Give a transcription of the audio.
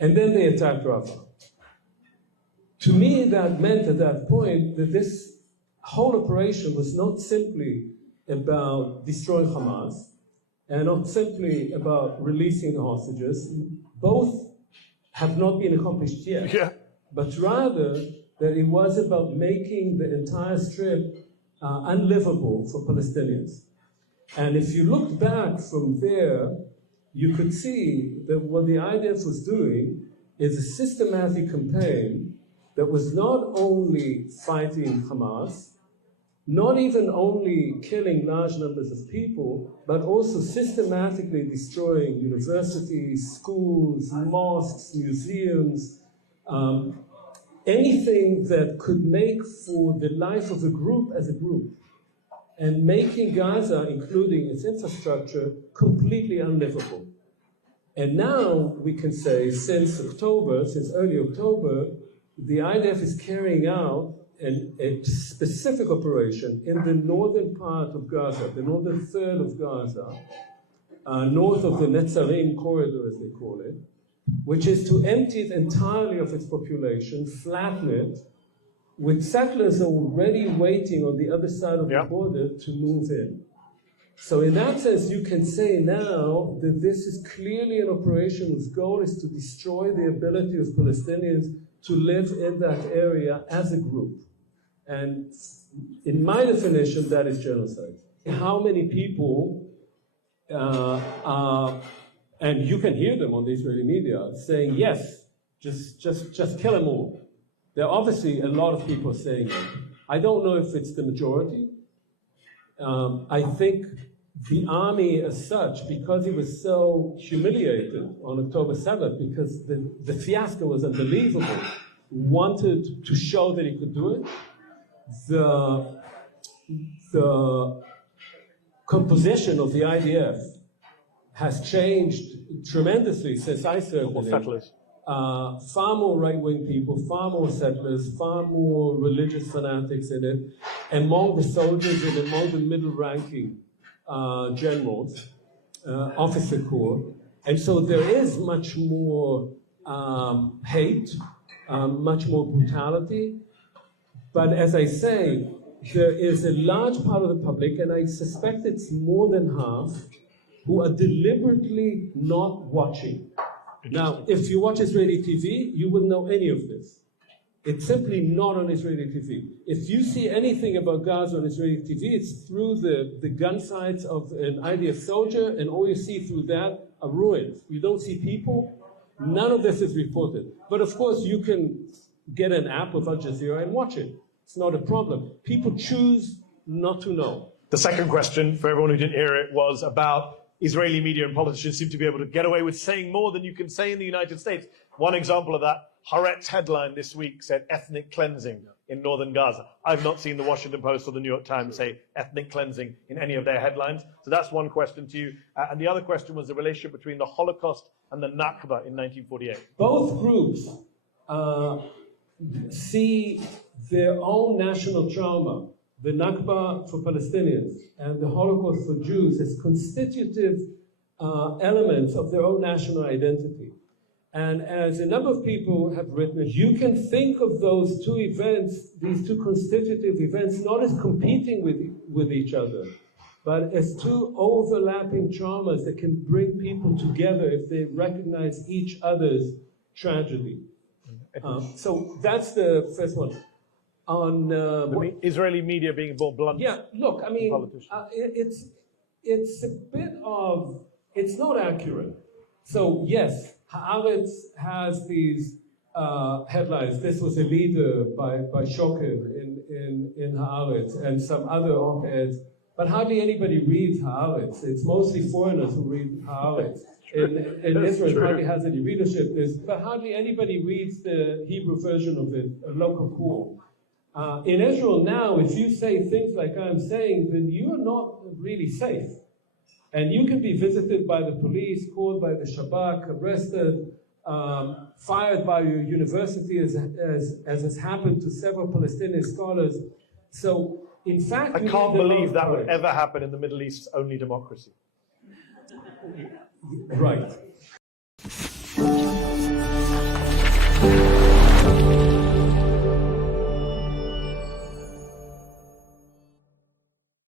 And then they attacked Rafah. To me, that meant at that point that this whole operation was not simply about destroying Hamas and not simply about releasing the hostages. Both have not been accomplished yet, but rather that it was about making the entire strip unlivable for Palestinians. And if you looked back from there, you could see that what the IDF was doing is a systematic campaign that was not only fighting Hamas, not even only killing large numbers of people, but also systematically destroying universities, schools, mosques, museums, anything that could make for the life of a group as a group, and making Gaza, including its infrastructure, completely unlivable. And now we can say since early October, the IDF is carrying out a specific operation in the northern part of Gaza, the northern third of Gaza, north of the Netzarim corridor, as they call it, which is to empty it entirely of its population, flatten it, with settlers already waiting on the other side of the border to move in. So in that sense, you can say now that this is clearly an operation whose goal is to destroy the ability of Palestinians to live in that area as a group. And in my definition, that is genocide. How many people are, and you can hear them on the Israeli media, saying, yes, just kill them all. There are obviously a lot of people saying that. I don't know if it's the majority. I think the army as such, because it was so humiliated on October 7th, because the fiasco was unbelievable, wanted to show that he could do it. The composition of the IDF has changed tremendously since I served in it. Far more right-wing people, far more settlers, far more religious fanatics in it, among the soldiers and among the middle-ranking generals, officer corps. And so there is much more hate, much more brutality. But as I say, there is a large part of the public, and I suspect it's more than half, who are deliberately not watching. Now, if you watch Israeli TV, you wouldn't know any of this. It's simply not on Israeli TV. If you see anything about Gaza on Israeli TV, it's through the gun sights of an IDF soldier, and all you see through that are ruins. You don't see people. None of this is reported. But of course, you can get an app of Al Jazeera and watch it. It's not a problem. People choose not to know. The second question, for everyone who didn't hear it, was about Israeli media and politicians seem to be able to get away with saying more than you can say in the United States. One example of that, Haaretz's headline this week said ethnic cleansing in northern Gaza. I've not seen the Washington Post or the New York Times say ethnic cleansing in any of their headlines. So that's one question to you. And the other question was the relationship between the Holocaust and the Nakba in 1948. Both groups see their own national trauma, the Nakba for Palestinians and the Holocaust for Jews, as constitutive elements of their own national identity. And as a number of people have written, you can think of those two events, these two constitutive events, not as competing with each other, but as two overlapping traumas that can bring people together if they recognize each other's tragedy. So that's the first one. On the Israeli media being more blunt. Yeah, look, I mean, it's a bit of, it's not accurate. So yes, Haaretz has these headlines. This was a leader by Shoker in Haaretz and some other op-eds, but hardly anybody reads Haaretz. It's mostly foreigners who read Haaretz. In Israel, it hardly has any readership, but hardly anybody reads the Hebrew version of it, a local core. In Israel now, if you say things like I'm saying, then you're not really safe. And you can be visited by the police, called by the Shabak, arrested, fired by your university, as has happened to several Palestinian scholars. So, in fact, I can't believe that would ever happen in the Middle East's only democracy. Right.